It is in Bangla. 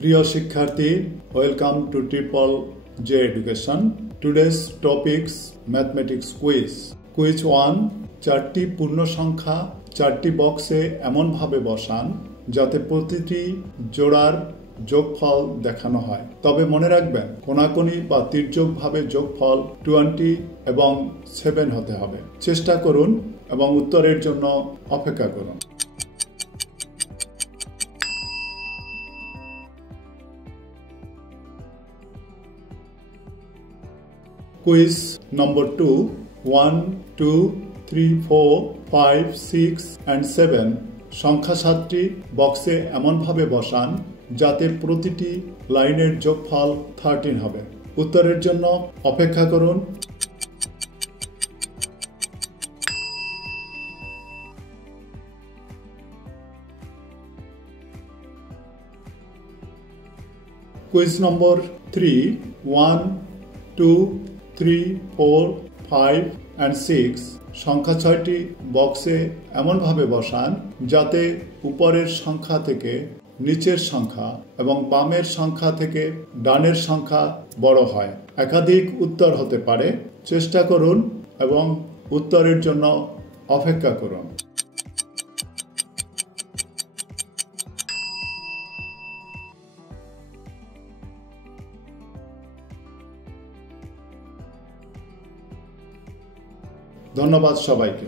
প্রিয় শিক্ষার্থী, welcome to triple J education. Today's topics mathematics quiz. Quiz 1, 4টি পূর্ণ সংখ্যা 4টি বক্সে এমনভাবে বসান যাতে প্রতিটি জোড়ার যোগফল দেখানো হয়। তবে মনে রাখবেন, কোণাকুণি বা তির্যকভাবে যোগফল 20 এবং 7 হতে হবে। চেষ্টা করুন এবং উত্তরের জন্য অপেক্ষা করুন। কুইজ নম্বর 2, 1, 2, 3, 4, 5, 6 and 7 সংখ্যা 7টি বক্সে এমনভাবে বসান যাতে প্রতিটি লাইনের যোগফল 13 হবে। উত্তরের জন্য অপেক্ষা করুন। কুইজ নম্বর 3, 1, 2, 3, 4, 5 and 6 সংখ্যা 6টি বক্সে এমনভাবে বসান যাতে উপরের সংখ্যা থেকে নিচের সংখ্যা এবং বামের সংখ্যা থেকে ডানের সংখ্যা বড় হয়। একাধিক উত্তর হতে পারে। চেষ্টা করুন এবং উত্তরের জন্য অপেক্ষা করুন। ধন্যবাদ সবাইকে।